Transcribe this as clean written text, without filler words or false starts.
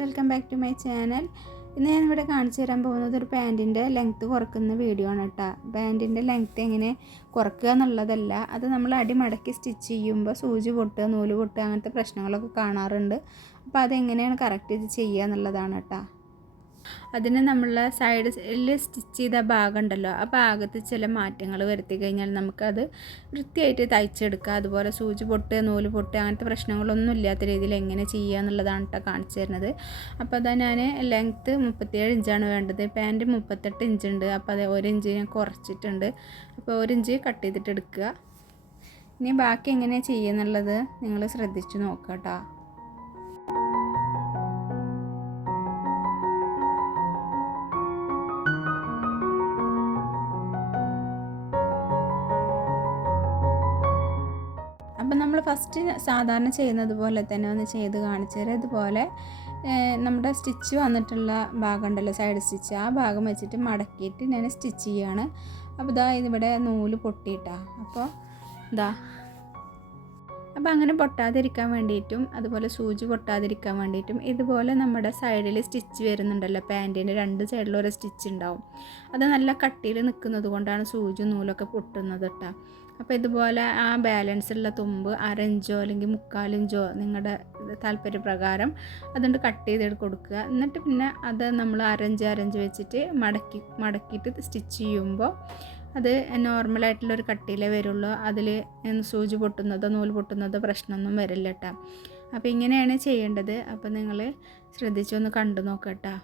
Welcome back to my channel. ഇന്ന് ഞാനിവിടെ കാണിച്ചു തരാൻ പോകുന്നത് ഒരു പാൻറ്റിൻ്റെ ലെങ്ത്ത് കുറക്കുന്ന വീഡിയോ ആണ് കേട്ടോ. പാൻറ്റിൻ്റെ ലെങ്ത്ത് എങ്ങനെ കുറക്കുക എന്നുള്ളതല്ല, അത് നമ്മൾ അടി മടക്കി സ്റ്റിച്ച് ചെയ്യുമ്പോൾ സൂചി പൊട്ടുക, നൂല് പൊട്ടുക അങ്ങനത്തെ പ്രശ്നങ്ങളൊക്കെ കാണാറുണ്ട്. അപ്പോൾ അതെങ്ങനെയാണ് കറക്റ്റ് ഇത് ചെയ്യുക എന്നുള്ളതാണ് കേട്ടോ. അതിന് നമ്മൾ സൈഡിൽ സ്റ്റിച്ച് ചെയ്ത ഭാഗം ഉണ്ടല്ലോ, ആ ഭാഗത്ത് ചില മാറ്റങ്ങൾ വരുത്തി കഴിഞ്ഞാൽ നമുക്കത് വൃത്തിയായിട്ട് തയ്ച്ചെടുക്കുക. അതുപോലെ സൂചി പൊട്ട്, നൂല് പൊട്ട് അങ്ങനത്തെ പ്രശ്നങ്ങളൊന്നും ഇല്ലാത്ത രീതിയിൽ എങ്ങനെ ചെയ്യുക എന്നുള്ളതാണ് കേട്ടോ കാണിച്ചു തരുന്നത്. അപ്പോൾ അതാ ഞാൻ ലെങ്ത്ത് 37 ഇഞ്ചാണ് വേണ്ടത്. പാൻറ്റ് 38 ഇഞ്ചുണ്ട്. അപ്പോൾ അത് 1 ഇഞ്ച് ഞാൻ കുറച്ചിട്ടുണ്ട്. അപ്പോൾ 1 ഇഞ്ച് കട്ട് ചെയ്തിട്ട് എടുക്കുക. ഇനി ബാക്കി എങ്ങനെ ചെയ്യുക എന്നുള്ളത് നിങ്ങൾ ശ്രദ്ധിച്ച് നോക്കുക കേട്ടോ. അപ്പം നമ്മൾ ഫസ്റ്റ് സാധാരണ ചെയ്യുന്നത് പോലെ തന്നെ ഒന്ന് ചെയ്ത് കാണിച്ചു തരാം. ഇതുപോലെ നമ്മുടെ സ്റ്റിച്ച് വന്നിട്ടുള്ള ഭാഗം ഉണ്ടല്ലോ, സൈഡ് സ്റ്റിച്ച്, ആ ഭാഗം വെച്ചിട്ട് മടക്കിയിട്ട് ഞാൻ സ്റ്റിച്ച് ചെയ്യുകയാണ്. അപ്പോൾ ഇതാ ഇതിവിടെ നൂല് പൊട്ടിയിട്ടാ. അപ്പോൾ അങ്ങനെ പൊട്ടാതിരിക്കാൻ വേണ്ടിയിട്ടും അതുപോലെ സൂചി പൊട്ടാതിരിക്കാൻ വേണ്ടിയിട്ടും ഇതുപോലെ നമ്മുടെ സൈഡിൽ സ്റ്റിച്ച് വരുന്നുണ്ടല്ലോ, പാൻറ്റിൻ്റെ രണ്ട് സൈഡിലും ഒരു സ്റ്റിച്ച് ഉണ്ടാവും. അത് നല്ല കട്ടിയിൽ നിൽക്കുന്നത് കൊണ്ടാണ് സൂചി നൂലൊക്കെ പൊട്ടുന്നത് കേട്ടോ. അപ്പോൾ ഇതുപോലെ ആ ബാലൻസ് ഉള്ള തുമ്പ് 1/2 ഇഞ്ചോ അല്ലെങ്കിൽ 3/4 ഇഞ്ചോ നിങ്ങളുടെ താല്പര്യപ്രകാരം അതുകൊണ്ട് കട്ട് ചെയ്ത് കൊടുക്കുക. എന്നിട്ട് പിന്നെ അത് നമ്മൾ 1/2 ഇഞ്ച് വെച്ചിട്ട് മടക്കിയിട്ട് സ്റ്റിച്ച് ചെയ്യുമ്പോൾ അത് നോർമലായിട്ടുള്ളൊരു കട്ടിയിലേ വരുള്ളൂ. അതിൽ സൂചി പൊട്ടുന്നതോ നൂല് പൊട്ടുന്നതോ പ്രശ്നമൊന്നും വരില്ല കേട്ടോ. അപ്പോൾ ഇങ്ങനെയാണ് ചെയ്യേണ്ടത്. അപ്പോൾ നിങ്ങൾ ശ്രദ്ധിച്ചൊന്ന് കണ്ടു നോക്കട്ടോ.